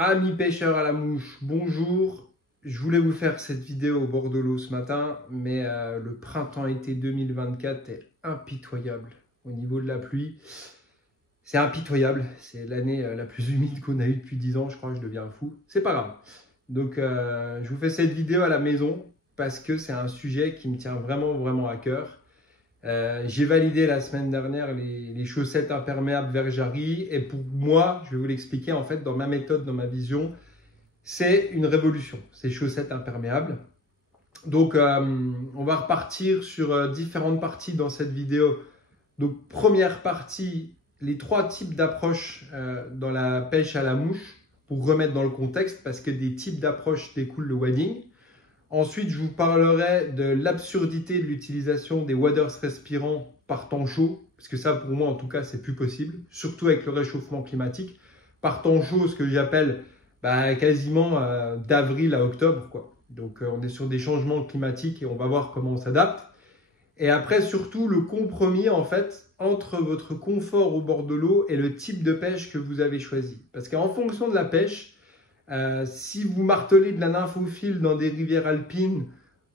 Amis pêcheurs à la mouche, bonjour. Je voulais vous faire cette vidéo au bord de l'eau ce matin, mais le printemps-été 2024 est impitoyable. Au niveau de la pluie, c'est impitoyable. C'est l'année la plus humide qu'on a eue depuis 10 ans, je crois que je deviens fou. C'est pas grave. Donc je vous fais cette vidéo à la maison parce que c'est un sujet qui me tient vraiment à cœur. J'ai validé la semaine dernière les chaussettes imperméables Verjari et pour moi, je vais vous l'expliquer en fait dans ma méthode, dans ma vision, c'est une révolution, ces chaussettes imperméables. Donc on va repartir sur différentes parties dans cette vidéo. Donc première partie, les 3 types d'approches dans la pêche à la mouche pour remettre dans le contexte parce que des types d'approches découlent le wading. Ensuite, je vous parlerai de l'absurdité de l'utilisation des waders respirants par temps chaud, parce que ça, pour moi, en tout cas, c'est plus possible, surtout avec le réchauffement climatique. Par temps chaud, ce que j'appelle quasiment d'avril à octobre, quoi. Donc, on est sur des changements climatiques et on va voir comment on s'adapte. Et après, surtout, le compromis, en fait, entre votre confort au bord de l'eau et le type de pêche que vous avez choisi. Parce qu'en fonction de la pêche, si vous martelez de la nymphophile dans des rivières alpines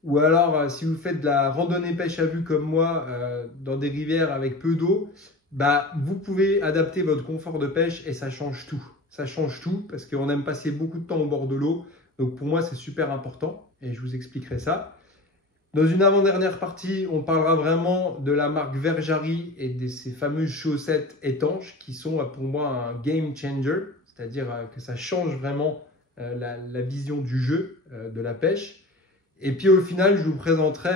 ou alors si vous faites de la randonnée pêche à vue comme moi dans des rivières avec peu d'eau, vous pouvez adapter votre confort de pêche et ça change tout. Ça change tout parce qu'on aime passer beaucoup de temps au bord de l'eau. Donc pour moi, c'est super important et je vous expliquerai ça. Dans une avant-dernière partie, on parlera vraiment de la marque Verjari et de ces fameuses chaussettes étanches qui sont pour moi un game changer. C'est-à-dire que ça change vraiment la vision du jeu, de la pêche. Et puis au final, je vous présenterai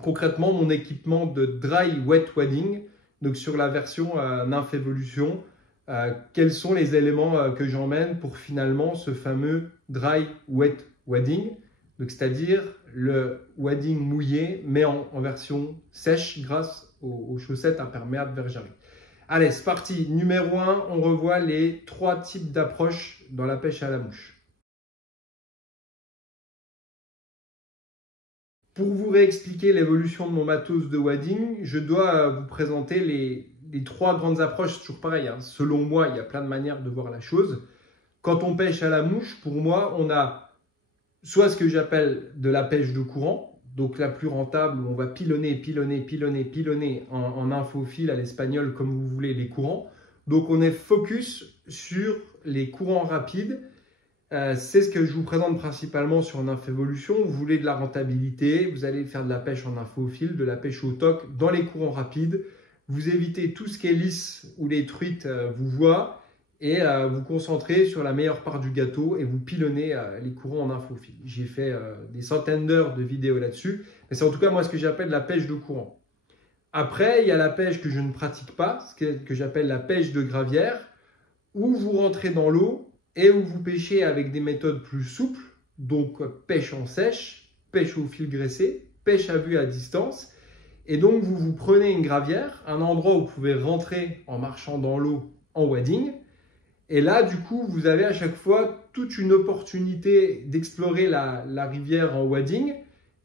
concrètement mon équipement de dry wet wading, donc sur la version Nymph Evolution. Quels sont les éléments que j'emmène pour finalement ce fameux dry wet wading, donc c'est-à-dire le wading mouillé mais en version sèche grâce aux chaussettes imperméables Verjari. Allez, c'est parti. Numéro 1, on revoit les 3 types d'approches dans la pêche à la mouche. Pour vous réexpliquer l'évolution de mon matos de wading, je dois vous présenter les 3 grandes approches. Toujours pareil, hein. Selon moi, il y a plein de manières de voir la chose. Quand on pêche à la mouche, pour moi, on a soit ce que j'appelle de la pêche de courant, donc la plus rentable, où on va pilonner en infophile à l'espagnol, comme vous voulez, les courants. Donc on est focus sur les courants rapides. C'est ce que je vous présente principalement sur Nymph Evolution. Vous voulez de la rentabilité, vous allez faire de la pêche en infophile, de la pêche au toc dans les courants rapides. Vous évitez tout ce qui est lisse où les truites vous voient et vous concentrez sur la meilleure part du gâteau et vous pilonnez les courants en infophile. J'ai fait des centaines d'heures de vidéos là-dessus, mais c'est en tout cas moi ce que j'appelle la pêche de courant. Après, il y a la pêche que je ne pratique pas, ce que j'appelle la pêche de gravière, où vous rentrez dans l'eau et où vous pêchez avec des méthodes plus souples, donc pêche en sèche, pêche au fil graissé, pêche à vue à distance. Et donc vous prenez une gravière, un endroit où vous pouvez rentrer en marchant dans l'eau en wading. Et là, du coup, vous avez à chaque fois toute une opportunité d'explorer la rivière en wading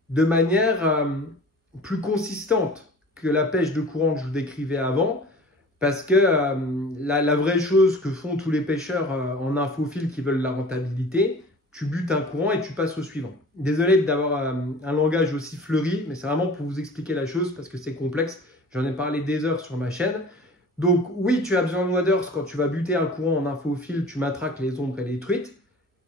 de manière plus consistante que la pêche de courant que je vous décrivais avant. Parce que la vraie chose que font tous les pêcheurs en infophile qui veulent la rentabilité, tu butes un courant et tu passes au suivant. Désolé d'avoir un langage aussi fleuri, mais c'est vraiment pour vous expliquer la chose parce que c'est complexe. J'en ai parlé des heures sur ma chaîne. Donc oui, tu as besoin de waders quand tu vas buter un courant en infophile, tu matraques les ombres et les truites,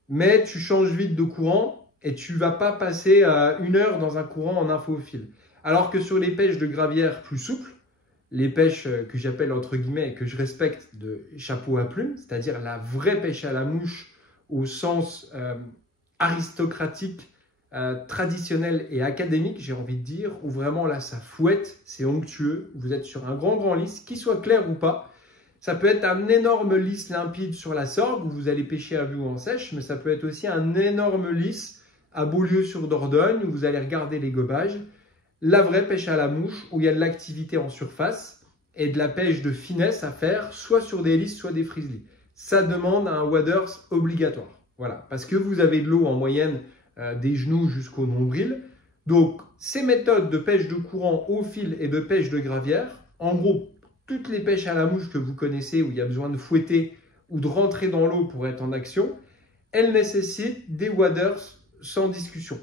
mais tu changes vite de courant et tu ne vas pas passer 1 heure dans un courant en infophile. Alors que sur les pêches de gravière plus souples, les pêches que j'appelle entre guillemets et que je respecte de chapeau à plumes, c'est-à-dire la vraie pêche à la mouche au sens aristocratique, traditionnel et académique, j'ai envie de dire, où vraiment là ça fouette, c'est onctueux, vous êtes sur un grand lisse, qu'il soit clair ou pas. Ça peut être un énorme lisse limpide sur la Sorgue où vous allez pêcher à vue ou en sèche, mais ça peut être aussi un énorme lisse à Beaulieu-sur-Dordogne où vous allez regarder les gobages. La vraie pêche à la mouche où il y a de l'activité en surface et de la pêche de finesse à faire, soit sur des lisses, soit des frisleys. Ça demande un waders obligatoire. Voilà, parce que vous avez de l'eau en moyenne des genoux jusqu'au nombril. Donc, ces méthodes de pêche de courant au fil et de pêche de gravière, en gros, toutes les pêches à la mouche que vous connaissez où il y a besoin de fouetter ou de rentrer dans l'eau pour être en action, elle nécessite des waders sans discussion.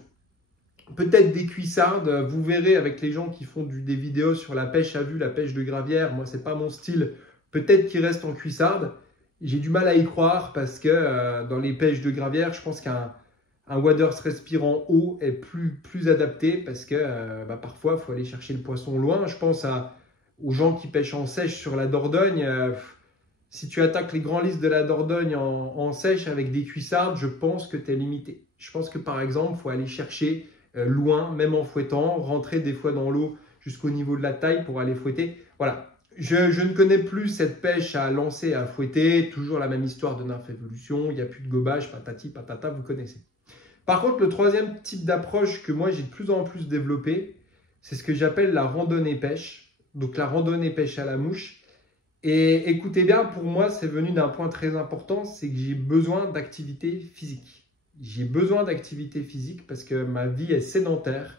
Peut-être des cuissardes, vous verrez avec les gens qui font des vidéos sur la pêche à vue, la pêche de gravière, moi c'est pas mon style, peut-être qu'ils restent en cuissarde. J'ai du mal à y croire parce que dans les pêches de gravière, je pense qu'un waders respirant eau est plus adapté parce que parfois il faut aller chercher le poisson loin. Je pense aux gens qui pêchent en sèche sur la Dordogne. Si tu attaques les grands lys de la Dordogne en sèche avec des cuissardes, je pense que tu es limité. Je pense que par exemple, il faut aller chercher loin, même en fouettant, rentrer des fois dans l'eau jusqu'au niveau de la taille pour aller fouetter. Voilà, je ne connais plus cette pêche à lancer, à fouetter, toujours la même histoire de nymphe évolution, il n'y a plus de gobage, patati, patata, vous connaissez. Par contre, le troisième type d'approche que moi j'ai de plus en plus développé, c'est ce que j'appelle la randonnée pêche, donc la randonnée pêche à la mouche. Et écoutez bien, pour moi, c'est venu d'un point très important, c'est que j'ai besoin d'activité physique. J'ai besoin d'activité physique parce que ma vie est sédentaire.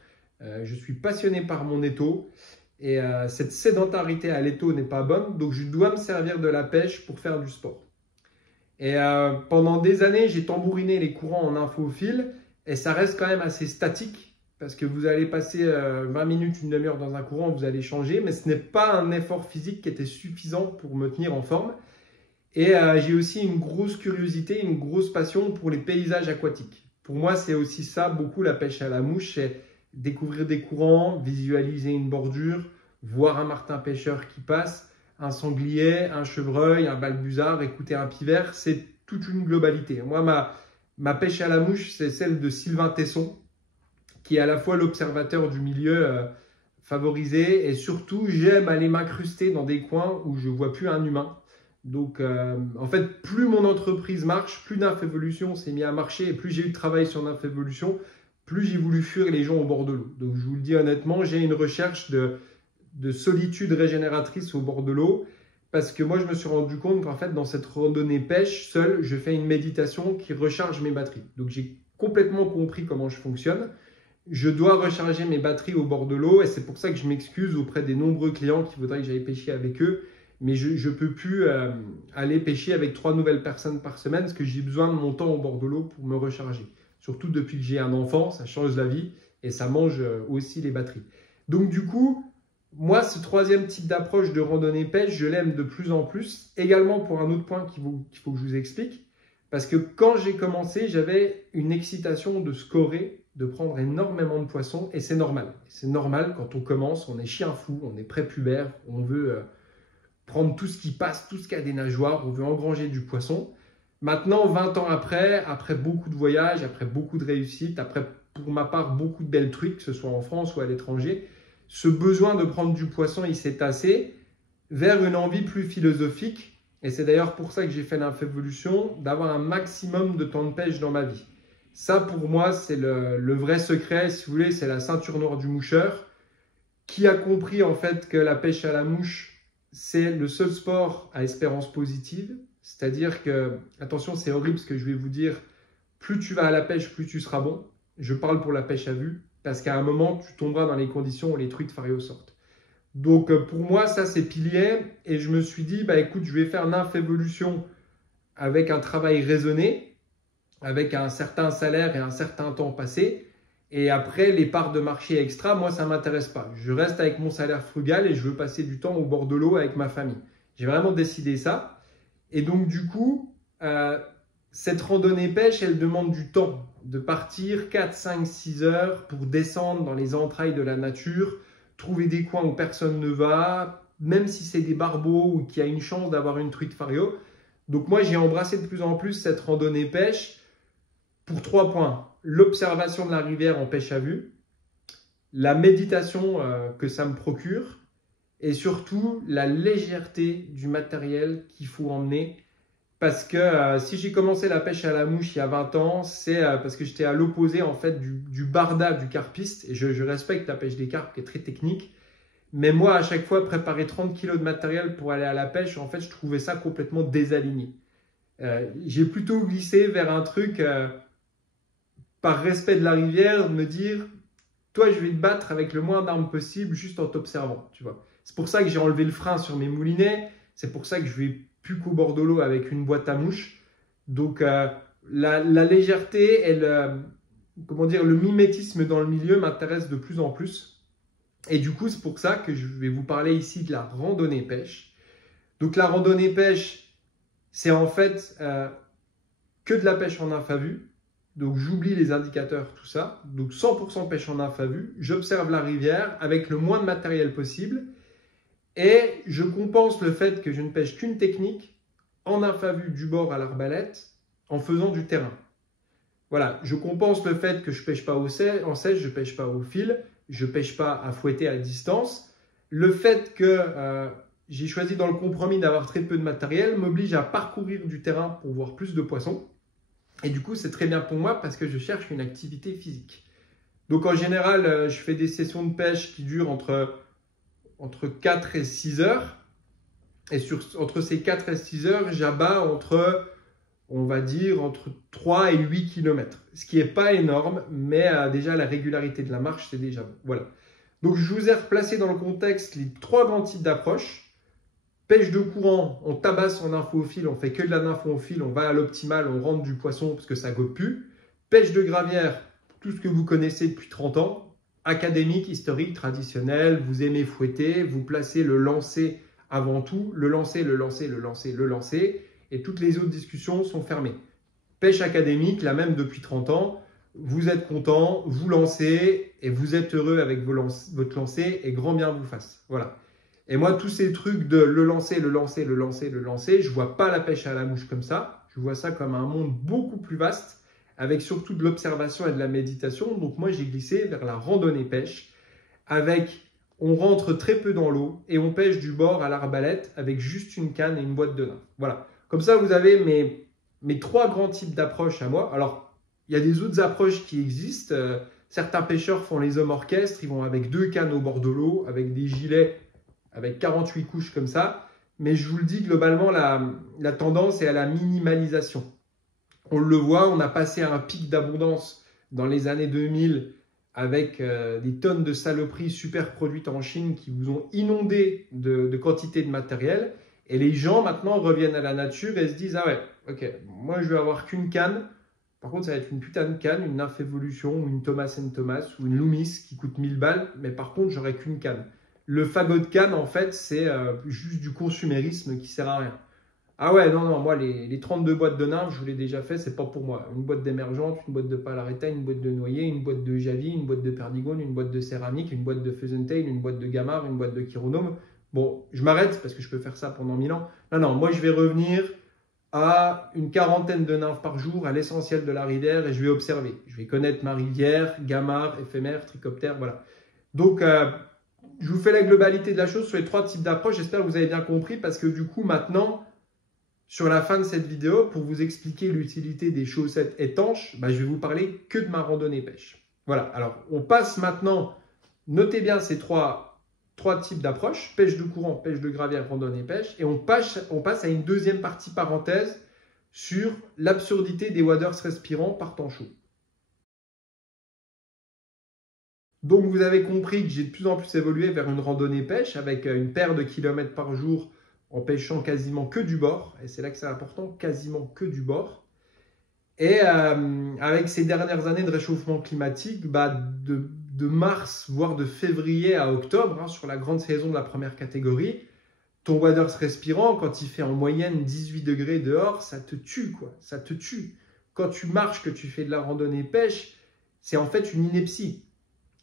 Je suis passionné par mon étau et cette sédentarité à l'étau n'est pas bonne. Donc, je dois me servir de la pêche pour faire du sport. Et pendant des années, j'ai tambouriné les courants en infophile et ça reste quand même assez statique parce que vous allez passer 20 minutes, une demi-heure dans un courant, vous allez changer. Mais ce n'est pas un effort physique qui était suffisant pour me tenir en forme. Et j'ai aussi une grosse curiosité, une grosse passion pour les paysages aquatiques. Pour moi, c'est aussi ça, beaucoup la pêche à la mouche, c'est découvrir des courants, visualiser une bordure, voir un martin pêcheur qui passe, un sanglier, un chevreuil, un balbuzard, écouter un pivert, c'est toute une globalité. Moi, ma pêche à la mouche, c'est celle de Sylvain Tesson, qui est à la fois l'observateur du milieu favorisé et surtout, j'aime aller m'incruster dans des coins où je ne vois plus un humain. Donc, en fait, plus mon entreprise marche, plus Nymphe Evolution s'est mis à marcher et plus j'ai eu de travail sur Nymphe Evolution, plus j'ai voulu fuir les gens au bord de l'eau. Donc, je vous le dis honnêtement, j'ai une recherche de solitude régénératrice au bord de l'eau parce que moi, je me suis rendu compte qu'en fait, dans cette randonnée pêche, seul, je fais une méditation qui recharge mes batteries. Donc, j'ai complètement compris comment je fonctionne. Je dois recharger mes batteries au bord de l'eau et c'est pour ça que je m'excuse auprès des nombreux clients qui voudraient que j'aille pêcher avec eux. Mais je ne peux plus aller pêcher avec 3 nouvelles personnes par semaine parce que j'ai besoin de mon temps au bord de l'eau pour me recharger. Surtout depuis que j'ai un enfant, ça change la vie et ça mange aussi les batteries. Donc du coup, moi, ce troisième type d'approche de randonnée pêche, je l'aime de plus en plus. Également pour un autre point qu'il faut que je vous explique. Parce que quand j'ai commencé, j'avais une excitation de scorer, de prendre énormément de poissons et c'est normal. C'est normal quand on commence, on est chien fou, on est prépubère, on veut... prendre tout ce qui passe, tout ce qui a des nageoires, on veut engranger du poisson. Maintenant, 20 ans après beaucoup de voyages, après beaucoup de réussites, après, pour ma part, beaucoup de belles trucs, que ce soit en France ou à l'étranger, ce besoin de prendre du poisson, il s'est tassé vers une envie plus philosophique. Et c'est d'ailleurs pour ça que j'ai fait Nymphe Evolution, d'avoir un maximum de temps de pêche dans ma vie. Ça, pour moi, c'est le vrai secret, si vous voulez, c'est la ceinture noire du moucheur, qui a compris en fait que la pêche à la mouche, c'est le seul sport à espérance positive, c'est-à-dire que, attention, c'est horrible ce que je vais vous dire, plus tu vas à la pêche, plus tu seras bon. Je parle pour la pêche à vue, parce qu'à un moment, tu tomberas dans les conditions où les truites fario sortent. Donc, pour moi, ça, c'est pilier, et je me suis dit, écoute, je vais faire Nymphe Evolution avec un travail raisonné, avec un certain salaire et un certain temps passé. Et après, les parts de marché extra, moi, ça ne m'intéresse pas. Je reste avec mon salaire frugal et je veux passer du temps au bord de l'eau avec ma famille. J'ai vraiment décidé ça. Et donc, du coup, cette randonnée pêche, elle demande du temps. De partir 4, 5, 6 heures pour descendre dans les entrailles de la nature, trouver des coins où personne ne va, même si c'est des barbeaux ou qu'il y a une chance d'avoir une truite fario. Donc, moi, j'ai embrassé de plus en plus cette randonnée pêche pour 3 points. L'observation de la rivière en pêche à vue, la méditation que ça me procure et surtout la légèreté du matériel qu'il faut emmener. Parce que si j'ai commencé la pêche à la mouche il y a 20 ans, c'est parce que j'étais à l'opposé en fait du barda du carpiste. Et je respecte la pêche des carpes qui est très technique. Mais moi, à chaque fois, préparer 30 kg de matériel pour aller à la pêche, en fait, je trouvais ça complètement désaligné. J'ai plutôt glissé vers un truc... par respect de la rivière, de me dire, toi, je vais te battre avec le moins d'armes possible juste en t'observant, tu vois. C'est pour ça que j'ai enlevé le frein sur mes moulinets, c'est pour ça que je vais plus qu'au bord de l'eau avec une boîte à mouches. Donc la légèreté et comment dire, le mimétisme dans le milieu m'intéresse de plus en plus. Et du coup, c'est pour ça que je vais vous parler ici de la randonnée pêche. Donc la randonnée pêche, c'est en fait que de la pêche en infavue. Donc j'oublie les indicateurs, tout ça. Donc 100% pêche en infavue. J'observe la rivière avec le moins de matériel possible. Et je compense le fait que je ne pêche qu'une technique en infavue du bord à l'arbalète en faisant du terrain. Voilà, je compense le fait que je ne pêche pas en sèche, je ne pêche pas au fil, je ne pêche pas à fouetter à distance. Le fait que j'ai choisi dans le compromis d'avoir très peu de matériel m'oblige à parcourir du terrain pour voir plus de poissons. Et du coup, c'est très bien pour moi parce que je cherche une activité physique. Donc en général, je fais des sessions de pêche qui durent entre 4 et 6 heures. Et entre ces 4 et 6 heures, j'abats on va dire, entre 3 et 8 km. Ce qui n'est pas énorme, mais déjà la régularité de la marche, c'est déjà bon. Voilà. Donc je vous ai replacé dans le contexte les 3 grands types d'approches. Pêche de courant, on tabasse en nympho au fil, on fait que de la nympho au fil, on va à l'optimal, on rentre du poisson parce que ça gobe plus. Pêche de gravière, tout ce que vous connaissez depuis 30 ans. Académique, historique, traditionnel, vous aimez fouetter, vous placez le lancer avant tout, le lancer, et toutes les autres discussions sont fermées. Pêche académique, la même depuis 30 ans, vous êtes content, vous lancez et vous êtes heureux avec votre lancer et grand bien vous fasse. Voilà. Et moi, tous ces trucs de le lancer, je vois pas la pêche à la mouche comme ça. Je vois ça comme un monde beaucoup plus vaste, avec surtout de l'observation et de la méditation. Donc moi, j'ai glissé vers la randonnée pêche, on rentre très peu dans l'eau et on pêche du bord à l'arbalète avec juste une canne et une boîte de nymphe. Voilà. Comme ça, vous avez mes 3 grands types d'approches à moi. Alors, il y a des autres approches qui existent. Certains pêcheurs font les hommes orchestres, ils vont avec 2 cannes au bord de l'eau, avec des gilets, avec 48 couches comme ça. Mais je vous le dis, globalement, la tendance est à la minimalisation. On le voit, on a passé à un pic d'abondance dans les années 2000 avec des tonnes de saloperies super produites en Chine qui vous ont inondé de quantité de matériel. Et les gens maintenant reviennent à la nature et se disent « Ah ouais, ok, moi je vais avoir qu'une canne. Par contre, ça va être une putain de canne, une Nymph Evolution ou une Thomas & Thomas ou une Loomis qui coûte 1000 balles. Mais par contre, j'aurai qu'une canne. » Le fagot de canne, en fait, c'est juste du consumérisme qui sert à rien. Ah ouais, non, moi, les 32 boîtes de nymphes, je vous l'ai déjà fait, c'est pas pour moi. Une boîte d'émergente, une boîte de palareta, une boîte de noyer, une boîte de javi, une boîte de perdigone, une boîte de céramique, une boîte de Feuzentail, une boîte de gamard, une boîte de chironome. Bon, je m'arrête parce que je peux faire ça pendant 1000 ans. Non, moi, je vais revenir à une quarantaine de nymphes par jour, à l'essentiel de la rivière, et je vais observer. Je vais connaître ma rivière, gamard, éphémère, trichoptère, voilà. Donc, je vous fais la globalité de la chose sur les 3 types d'approches. J'espère que vous avez bien compris parce que du coup, maintenant, sur la fin de cette vidéo, pour vous expliquer l'utilité des chaussettes étanches, je vais vous parler que de ma randonnée pêche. Voilà, alors on passe maintenant, notez bien ces trois types d'approches, pêche de courant, pêche de gravière, randonnée pêche, et on passe à une deuxième partie parenthèse sur l'absurdité des waders respirants par temps chaud. Donc vous avez compris que j'ai de plus en plus évolué vers une randonnée pêche avec une paire de kilomètres par jour en pêchant quasiment que du bord. Et c'est là que c'est important, quasiment que du bord. Et avec ces dernières années de réchauffement climatique, de mars, voire de février à octobre, sur la grande saison de la première catégorie, ton waders respirant, quand il fait en moyenne 18 degrés dehors, ça te tue, quoi. Ça te tue. Quand tu marches, que tu fais de la randonnée pêche, c'est en fait une ineptie.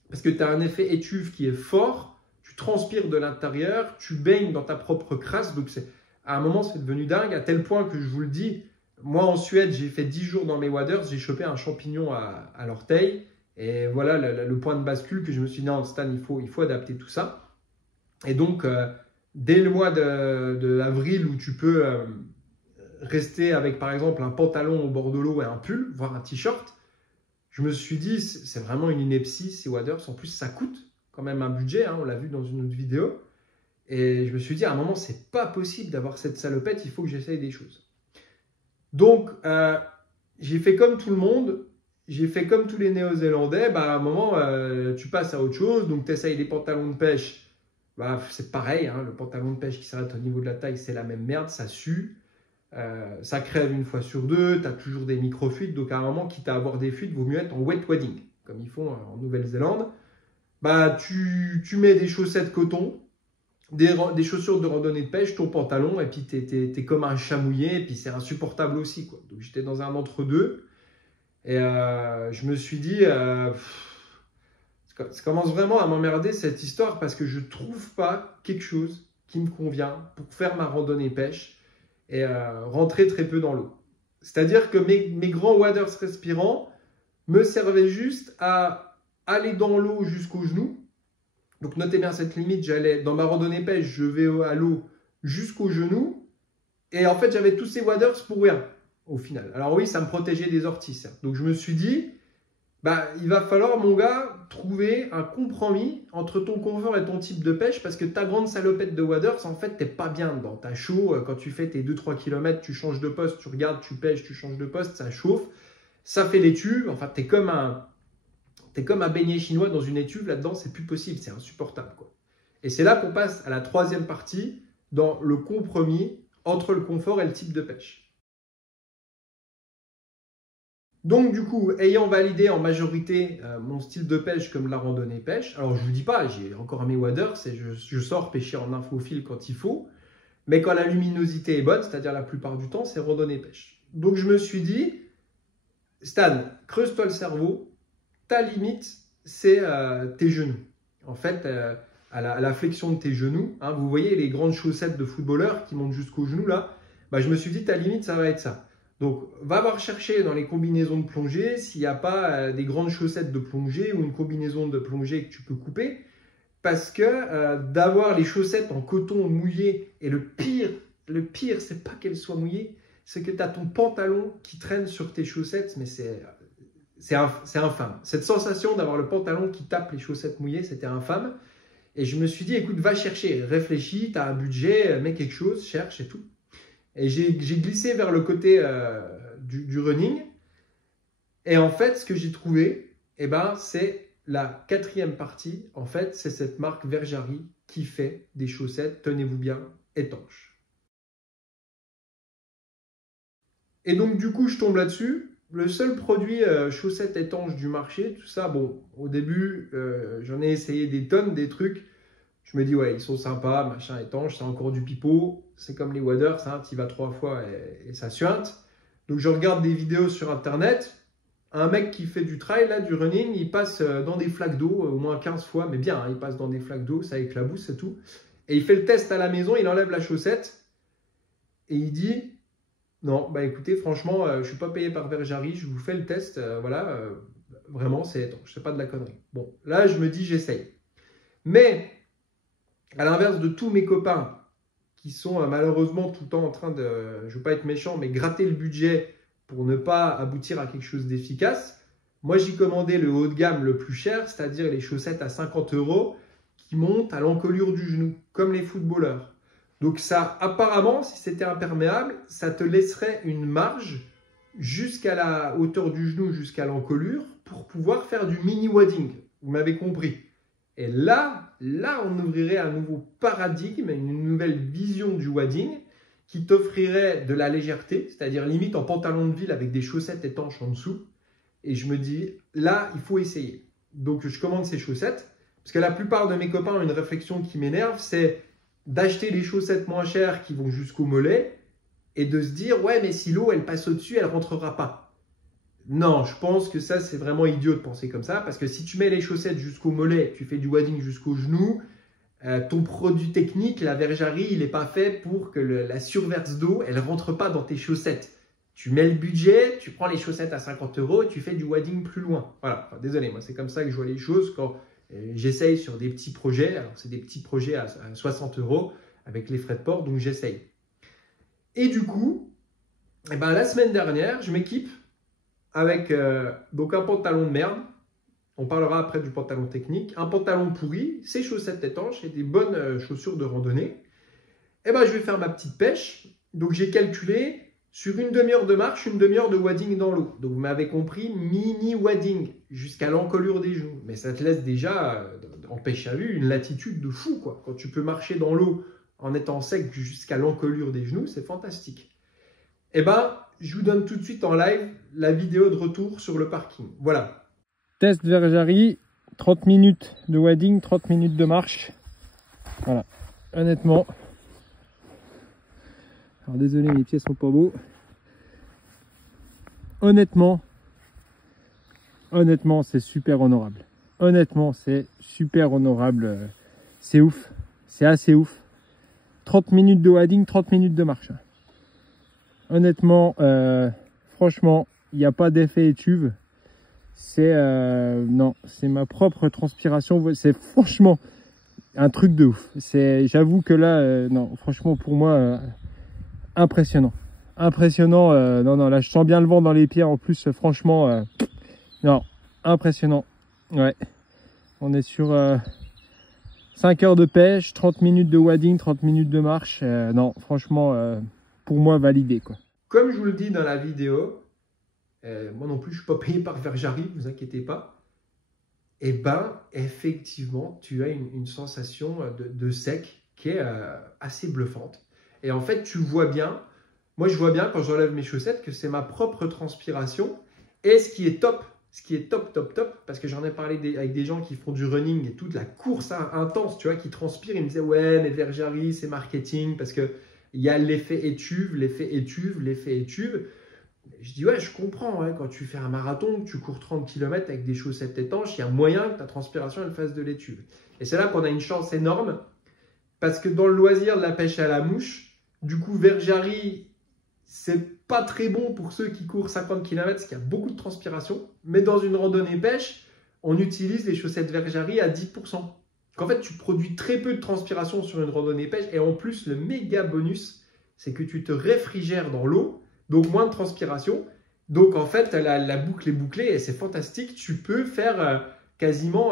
Parce que tu as un effet étuve qui est fort, tu transpires de l'intérieur, tu baignes dans ta propre crasse. Donc à un moment, c'est devenu dingue, à tel point que je vous le dis, moi en Suède, j'ai fait 10 jours dans mes waders, j'ai chopé un champignon à l'orteil. Et voilà le point de bascule que je me suis dit, non, Stan, il faut adapter tout ça. Et donc, dès le mois d'avril où tu peux rester avec, par exemple, un pantalon au bord de l'eau et un pull, voire un t-shirt, je me suis dit, c'est vraiment une ineptie, ces waders. En plus, ça coûte quand même un budget, on l'a vu dans une autre vidéo. Et je me suis dit, à un moment, c'est pas possible d'avoir cette salopette, il faut que j'essaye des choses. Donc, j'ai fait comme tout le monde, j'ai fait comme tous les Néo-Zélandais. À un moment, tu passes à autre chose, donc tu essayes les pantalons de pêche bah, c'est pareil, hein, le pantalon de pêche qui s'arrête au niveau de la taille, c'est la même merde, ça sue, ça crève une fois sur deux, tu as toujours des micro-fuites, donc à un moment, quitte à avoir des fuites, vaut mieux être en wet wadding, comme ils font en Nouvelle-Zélande. Bah, tu mets des chaussettes coton, des chaussures de randonnée de pêche, ton pantalon, et puis t'es comme un chat mouillé, et puis c'est insupportable aussi, quoi. Donc j'étais dans un entre-deux, et je me suis dit, ça commence vraiment à m'emmerder cette histoire, parce que je trouve pas quelque chose qui me convient pour faire ma randonnée pêche, et rentrer très peu dans l'eau. C'est-à-dire que mes grands waders respirants me servaient juste à aller dans l'eau jusqu'aux genoux. Donc notez bien cette limite, j'allais dans ma randonnée pêche, je vais à l'eau jusqu'aux genoux. Et en fait, j'avais tous ces waders pour rien, au final. Alors oui, ça me protégeait des orties, certes. Donc je me suis dit, bah, il va falloir, mon gars, trouver un compromis entre ton confort et ton type de pêche, parce que ta grande salopette de waders, en fait, t'es pas bien dedans. T'as chaud, quand tu fais tes 2-3 km, tu changes de poste, tu regardes, tu pêches, tu changes de poste, ça chauffe, ça fait l'étuve. Enfin, t'es comme un beignet chinois dans une étuve, là-dedans, c'est plus possible, c'est insupportable, quoi. Et c'est là qu'on passe à la troisième partie, dans le compromis entre le confort et le type de pêche. Donc du coup, ayant validé en majorité mon style de pêche comme la randonnée pêche, alors je ne vous dis pas, j'ai encore mes waders, je sors pêcher en infophile quand il faut, mais quand la luminosité est bonne, c'est-à-dire la plupart du temps, c'est randonnée pêche. Donc je me suis dit, Stan, creuse-toi le cerveau, ta limite, c'est tes genoux. En fait, à la flexion de tes genoux, hein, vous voyez les grandes chaussettes de footballeurs qui montent jusqu'aux genoux là, bah, je me suis dit, ta limite, ça va être ça. Donc, va voir chercher dans les combinaisons de plongée s'il n'y a pas des grandes chaussettes de plongée ou une combinaison de plongée que tu peux couper. Parce que d'avoir les chaussettes en coton mouillé, et le pire, c'est pas qu'elles soient mouillées, c'est que tu as ton pantalon qui traîne sur tes chaussettes, mais c'est infâme. Cette sensation d'avoir le pantalon qui tape les chaussettes mouillées, c'était infâme. Et je me suis dit, écoute, va chercher, réfléchis, tu as un budget, mets quelque chose, cherche et tout. Et j'ai glissé vers le côté du running. Et en fait, ce que j'ai trouvé, eh ben, c'est la quatrième partie. En fait, c'est cette marque Verjari qui fait des chaussettes, tenez-vous bien, étanches. Et donc, du coup, je tombe là-dessus. Le seul produit chaussettes étanches du marché, tout ça, bon, au début, j'en ai essayé des tonnes, des trucs. Je me dis, ouais, ils sont sympas, machin étanche, c'est encore du pipeau. C'est comme les waders, hein, tu y vas 3 fois et ça suinte. Donc, je regarde des vidéos sur Internet. Un mec qui fait du trail, là, du running, il passe dans des flaques d'eau, au moins 15 fois, mais bien, hein, il passe dans des flaques d'eau, ça éclabousse, c'est tout. Et il fait le test à la maison, il enlève la chaussette et il dit, non, bah écoutez, franchement, je ne suis pas payé par Verjari, je vous fais le test, voilà, vraiment, c'est étanche, c'est pas de la connerie. Bon, là, je me dis, j'essaye. Mais, à l'inverse de tous mes copains qui sont malheureusement tout le temps en train de, je ne veux pas être méchant, mais gratter le budget pour ne pas aboutir à quelque chose d'efficace, moi j'ai commandé le haut de gamme le plus cher, c'est-à-dire les chaussettes à 50 € qui montent à l'encolure du genou, comme les footballeurs. Donc ça, apparemment, si c'était imperméable, ça te laisserait une marge jusqu'à la hauteur du genou, jusqu'à l'encolure, pour pouvoir faire du mini wadding. Vous m'avez compris. Et là, on ouvrirait un nouveau paradigme, une nouvelle vision du wadding qui t'offrirait de la légèreté, c'est-à-dire limite en pantalon de ville avec des chaussettes étanches en dessous. Et je me dis, là, il faut essayer. Donc, je commande ces chaussettes, parce que la plupart de mes copains ont une réflexion qui m'énerve, c'est d'acheter les chaussettes moins chères qui vont jusqu'au mollet et de se dire, ouais, mais si l'eau, elle passe au-dessus, elle ne rentrera pas. Non, je pense que ça, c'est vraiment idiot de penser comme ça, parce que si tu mets les chaussettes jusqu'au mollet, tu fais du wadding jusqu'au genou, ton produit technique, la Verjari, il n'est pas fait pour que la surverse d'eau, elle ne rentre pas dans tes chaussettes. Tu mets le budget, tu prends les chaussettes à 50 € et tu fais du wadding plus loin. Voilà, enfin, désolé, moi c'est comme ça que je vois les choses quand j'essaye sur des petits projets. Alors c'est des petits projets à 60 € avec les frais de port, donc j'essaye. Et du coup, eh ben, la semaine dernière, je m'équipe avec donc un pantalon de merde. On parlera après du pantalon technique. Un pantalon pourri, ses chaussettes étanches et des bonnes chaussures de randonnée. Et ben, je vais faire ma petite pêche. Donc, j'ai calculé sur une demi-heure de marche, une demi-heure de wading dans l'eau. Donc vous m'avez compris, mini wading jusqu'à l'encolure des genoux. Mais ça te laisse déjà, en pêche à vue, une latitude de fou, quoi. Quand tu peux marcher dans l'eau en étant sec jusqu'à l'encolure des genoux, c'est fantastique. Eh ben, je vous donne tout de suite en live la vidéo de retour sur le parking. Voilà. Test Verjari, 30 minutes de wading, 30 minutes de marche. Voilà, honnêtement. Alors désolé, mes pieds sont pas beaux. Honnêtement, c'est super honorable. Honnêtement, c'est super honorable. C'est ouf, c'est assez ouf. 30 minutes de wading, 30 minutes de marche. Honnêtement, franchement, il n'y a pas d'effet étuve. C'est non, c'est ma propre transpiration. C'est franchement un truc de ouf. J'avoue que là, non, franchement pour moi, impressionnant. Impressionnant. Non, là je sens bien le vent dans les pieds. En plus, franchement, non, impressionnant. Ouais, on est sur 5 heures de pêche, 30 minutes de wading, 30 minutes de marche. Non, franchement, pour moi validé, quoi. Comme je vous le dis dans la vidéo, moi non plus je ne suis pas payé par Verjari, ne vous inquiétez pas. Et ben effectivement, tu as une sensation de sec qui est assez bluffante. Et en fait, tu vois bien, moi je vois bien quand j'enlève mes chaussettes que c'est ma propre transpiration. Et ce qui est top, parce que j'en ai parlé avec des gens qui font du running et toute la course intense, tu vois, qui transpirent, ils me disaient ouais mais Verjari c'est marketing parce que il y a l'effet étuve. Je dis ouais, je comprends, hein, quand tu fais un marathon, tu cours 30 km avec des chaussettes étanches, il y a moyen que ta transpiration elle fasse de l'étuve. Et c'est là qu'on a une chance énorme, parce que dans le loisir de la pêche à la mouche, du coup Verjari, c'est pas très bon pour ceux qui courent 50 km, parce qu'il y a beaucoup de transpiration, mais dans une randonnée pêche, on utilise les chaussettes Verjari à 10%. Qu'en fait, tu produis très peu de transpiration sur une randonnée pêche, et en plus, le méga bonus, c'est que tu te réfrigères dans l'eau, donc moins de transpiration. Donc en fait, la boucle est bouclée et c'est fantastique. Tu peux faire quasiment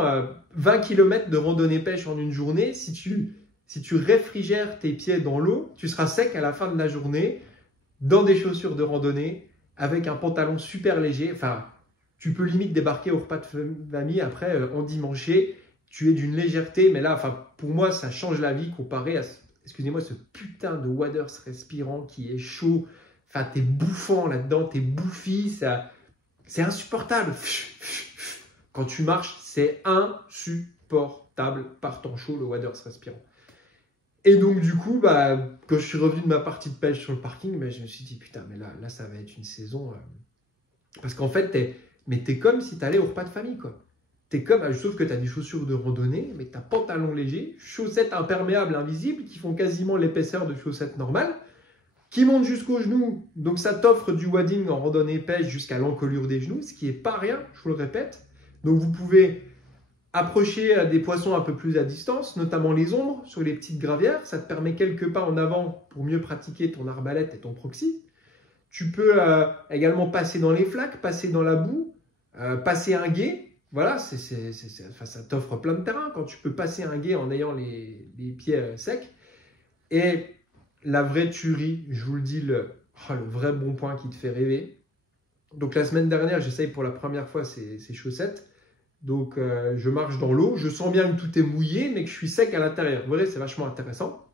20 km de randonnée pêche en une journée. Si tu réfrigères tes pieds dans l'eau, tu seras sec à la fin de la journée, dans des chaussures de randonnée, avec un pantalon super léger. Enfin, tu peux limite débarquer au repas de famille après en dimanché. Tu es d'une légèreté, mais là, enfin, pour moi, ça change la vie comparé à, excusez-moi, ce putain de waders respirant qui est chaud. Enfin, t'es bouffant là-dedans, t'es bouffi, c'est insupportable. Quand tu marches, c'est insupportable par temps chaud, le waders respirant. Et donc, du coup, bah, quand je suis revenu de ma partie de pêche sur le parking, bah, je me suis dit, putain, mais là ça va être une saison. Parce qu'en fait, t'es comme si t'allais au repas de famille, quoi. T'es comme, sauf que t'as des chaussures de randonnée, mais t'as pantalon léger, chaussettes imperméables invisibles qui font quasiment l'épaisseur de chaussettes normales, qui montent jusqu'aux genoux. Donc, ça t'offre du wading en randonnée pêche jusqu'à l'encolure des genoux, ce qui n'est pas rien, je vous le répète. Donc, vous pouvez approcher des poissons un peu plus à distance, notamment les ombres sur les petites gravières. Ça te permet quelques pas en avant pour mieux pratiquer ton arbalète et ton proxy. Tu peux également passer dans les flaques, passer dans la boue, passer un gué. Voilà, enfin, ça t'offre plein de terrain quand tu peux passer un gué en ayant les pieds secs. Et la vraie tuerie, je vous le dis, le vrai bon point qui te fait rêver. Donc la semaine dernière, j'essaye pour la première fois ces chaussettes. Donc je marche dans l'eau, je sens bien que tout est mouillé, mais que je suis sec à l'intérieur. Vous voyez, c'est vachement intéressant.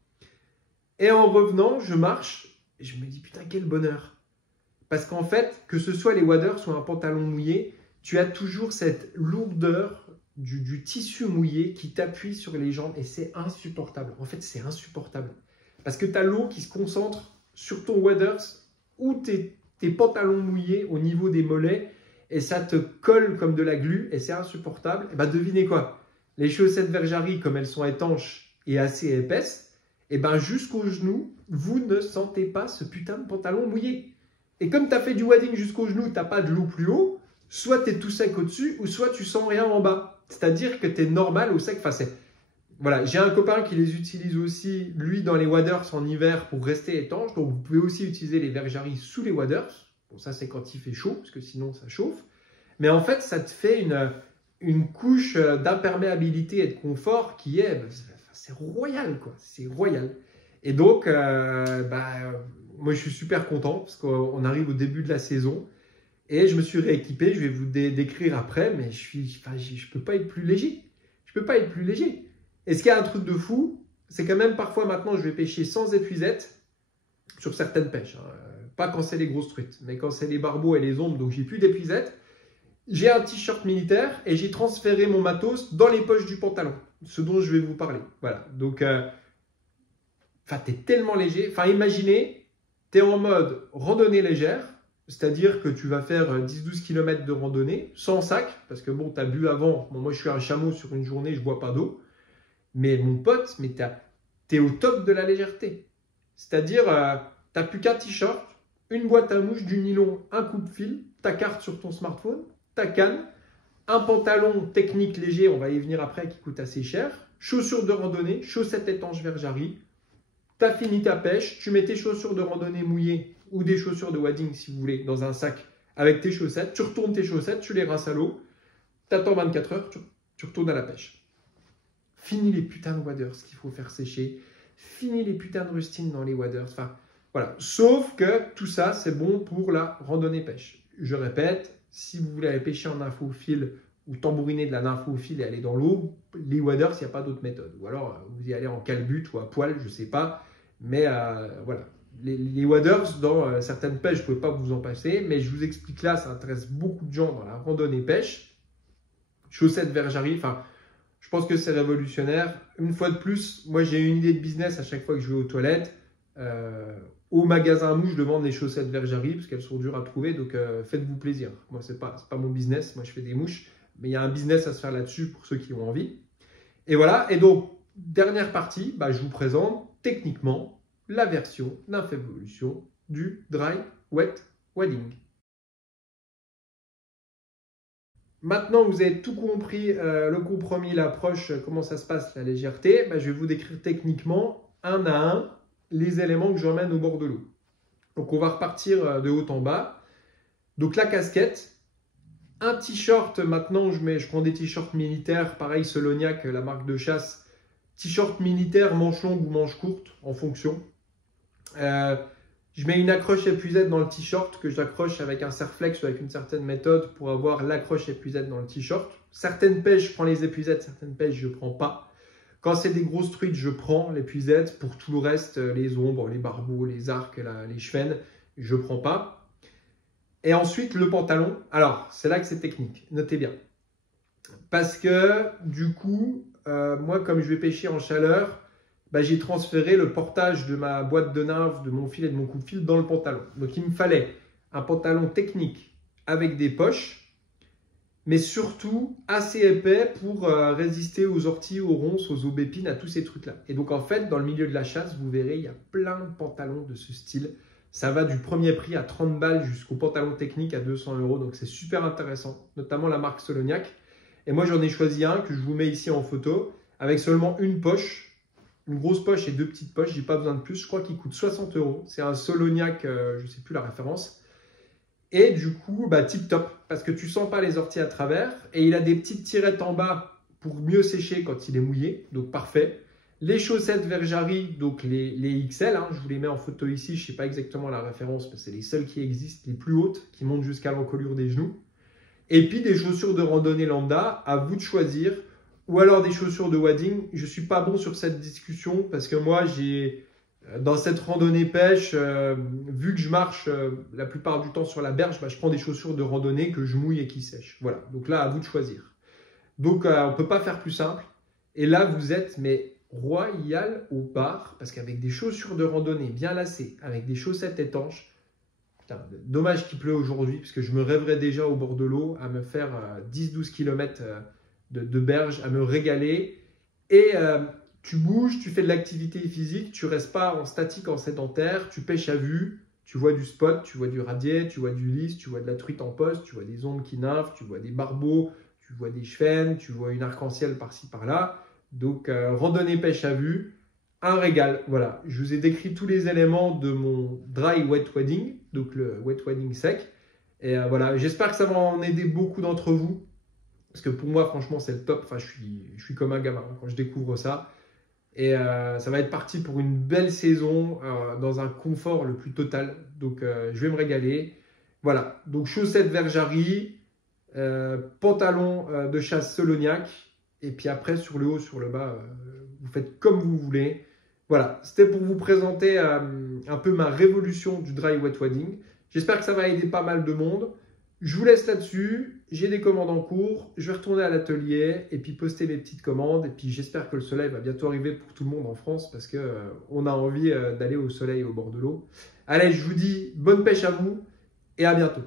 Et en revenant, je marche et je me dis, putain, quel bonheur. Parce qu'en fait, que ce soit les waders ou un pantalon mouillé, tu as toujours cette lourdeur du tissu mouillé qui t'appuie sur les jambes et c'est insupportable. En fait, c'est insupportable. Parce que tu as l'eau qui se concentre sur ton waders ou tes pantalons mouillés au niveau des mollets et ça te colle comme de la glu et c'est insupportable. Et ben devinez quoi? Les chaussettes Verjari, comme elles sont étanches et assez épaisses, et ben jusqu'aux genoux, vous ne sentez pas ce putain de pantalon mouillé. Et comme tu as fait du wading jusqu'aux genoux, tu n'as pas de l'eau plus haut, soit tu es tout sec au-dessus ou soit tu sens rien en bas. C'est-à-dire que tu es normal au sec. Enfin, voilà, j'ai un copain qui les utilise aussi, lui, dans les waders en hiver pour rester étanche. Donc, vous pouvez aussi utiliser les Verjari sous les waders. Bon, ça, c'est quand il fait chaud, parce que sinon, ça chauffe. Mais en fait, ça te fait une couche d'imperméabilité et de confort qui est... c'est royal, quoi. C'est royal. Et donc, moi, je suis super content parce qu'on arrive au début de la saison et je me suis rééquipé. Je vais vous décrire après, mais je peux pas être plus léger. Je peux pas être plus léger. Et ce qui est un truc de fou, c'est quand même parfois maintenant, je vais pêcher sans épuisette sur certaines pêches. Hein. Pas quand c'est les grosses truites, mais quand c'est les barbeaux et les ombres, donc j'ai plus d'épuisette. J'ai un t-shirt militaire et j'ai transféré mon matos dans les poches du pantalon, ce dont je vais vous parler. Voilà, donc, tu es tellement léger. Enfin, imaginez, tu es en mode randonnée légère, c'est-à-dire que tu vas faire 10-12 km de randonnée sans sac, parce que bon, tu as bu avant. Bon, moi, je suis un chameau sur une journée, je ne bois pas d'eau. Mais mon pote, mais tu es au top de la légèreté. C'est-à-dire, tu n'as plus qu'un t-shirt, une boîte à mouche, du nylon, un coupe-fil, ta carte sur ton smartphone, ta canne, un pantalon technique léger, on va y venir après, qui coûte assez cher, chaussures de randonnée, chaussettes étanches Verjari. Tu as fini ta pêche, tu mets tes chaussures de randonnée mouillées ou des chaussures de wading si vous voulez dans un sac avec tes chaussettes, tu retournes tes chaussettes, tu les rinces à l'eau, tu attends 24 heures, tu retournes à la pêche. Fini les putains de waders qu'il faut faire sécher, fini les putains de rustines dans les waders, enfin voilà. Sauf que tout ça c'est bon pour la randonnée pêche. Je répète, si vous voulez aller pêcher en nymphophile ou tambouriner de la nymphophile et aller dans l'eau, les waders, il n'y a pas d'autre méthode. Ou alors vous y allez en calbute ou à poil, je ne sais pas. Mais voilà, les waders, dans certaines pêches, je ne pouvais pas vous en passer. Mais je vous explique là, ça intéresse beaucoup de gens dans la randonnée pêche. Chaussettes Verjari, enfin, je pense que c'est révolutionnaire. Une fois de plus, moi j'ai une idée de business à chaque fois que je vais aux toilettes. Au magasin mouche, je vends des chaussettes Verjari parce qu'elles sont dures à trouver. Donc faites-vous plaisir. Moi, c'est pas mon business. Moi, je fais des mouches. Mais il y a un business à se faire là-dessus pour ceux qui ont envie. Et voilà. Et donc, dernière partie, je vous présente techniquement la version d'infévolution du Dry Wet Wading. Maintenant que vous avez tout compris, le compromis, l'approche, comment ça se passe, la légèreté, je vais vous décrire techniquement, un à un, les éléments que j'emmène au bord de l'eau. Donc, on va repartir de haut en bas. Donc, la casquette. Un t-shirt, maintenant je prends des t-shirts militaires, pareil Soloniac, la marque de chasse. T-shirt militaire, manche longue ou manche courte, en fonction. Je mets une accroche épuisette dans le t-shirt que j'accroche avec un serflex ou avec une certaine méthode pour avoir l'accroche épuisette dans le t-shirt. Certaines pêches, je prends les épuisettes, certaines pêches, je ne prends pas. Quand c'est des grosses truites, je prends l'épuisette. Pour tout le reste, les ombres, les barbeaux, les arcs, les chevennes, je ne prends pas. Et ensuite, le pantalon. Alors, c'est là que c'est technique. Notez bien. Parce que, du coup, moi, comme je vais pêcher en chaleur, j'ai transféré le portage de ma boîte de nymphe, de mon fil et de mon coupe-fil dans le pantalon. Donc, il me fallait un pantalon technique avec des poches, mais surtout assez épais pour résister aux orties, aux ronces, aux aubépines, à tous ces trucs-là. Et donc, en fait, dans le milieu de la chasse, vous verrez, il y a plein de pantalons de ce style. Ça va du premier prix à 30 balles jusqu'au pantalon technique à 200 €. Donc, c'est super intéressant, notamment la marque Soloniac. Et moi, j'en ai choisi un que je vous mets ici en photo avec seulement une poche, une grosse poche et deux petites poches. J'ai pas besoin de plus. Je crois qu'il coûte 60 €. C'est un Soloniac, je ne sais plus la référence. Et du coup, tip top parce que tu sens pas les orties à travers. Et il a des petites tirettes en bas pour mieux sécher quand il est mouillé. Donc, parfait. Les chaussettes Verjari, donc les XL, je vous les mets en photo ici, je ne sais pas exactement la référence, mais c'est les seules qui existent, les plus hautes, qui montent jusqu'à l'encolure des genoux. Et puis des chaussures de randonnée lambda, à vous de choisir, ou alors des chaussures de wading. Je ne suis pas bon sur cette discussion parce que moi, dans cette randonnée pêche, vu que je marche la plupart du temps sur la berge, je prends des chaussures de randonnée que je mouille et qui sèchent. Voilà, donc là, à vous de choisir. Donc, on ne peut pas faire plus simple. Et là, vous êtes, mais royal au bar, parce qu'avec des chaussures de randonnée bien lacées, avec des chaussettes étanches, putain, dommage qu'il pleut aujourd'hui, parce que je me rêverais déjà au bord de l'eau à me faire 10-12 km de berge, à me régaler. Et tu bouges, tu fais de l'activité physique, tu restes pas en statique, en sédentaire, tu pêches à vue, tu vois du spot, tu vois du radier, tu vois du lisse, tu vois de la truite en poste, tu vois des ombres qui nymphent, tu vois des barbeaux, tu vois des chevennes, tu vois une arc-en-ciel par-ci par-là. Donc, randonnée pêche à vue, un régal. Voilà, je vous ai décrit tous les éléments de mon dry wet wading, donc le wet wading sec. Et voilà, j'espère que ça va en aider beaucoup d'entre vous. Parce que pour moi, franchement, c'est le top. Enfin, je suis comme un gamin quand je découvre ça. Et ça va être parti pour une belle saison dans un confort le plus total. Donc je vais me régaler. Voilà, donc chaussettes Verjari, pantalon de chasse Solognac. Et puis après, sur le haut, sur le bas, vous faites comme vous voulez. Voilà, c'était pour vous présenter un peu ma révolution du dry wet wading. J'espère que ça va aider pas mal de monde. Je vous laisse là-dessus. J'ai des commandes en cours. Je vais retourner à l'atelier et puis poster mes petites commandes. Et puis j'espère que le soleil va bientôt arriver pour tout le monde en France parce qu'on a envie d'aller au soleil au bord de l'eau. Allez, je vous dis bonne pêche à vous et à bientôt.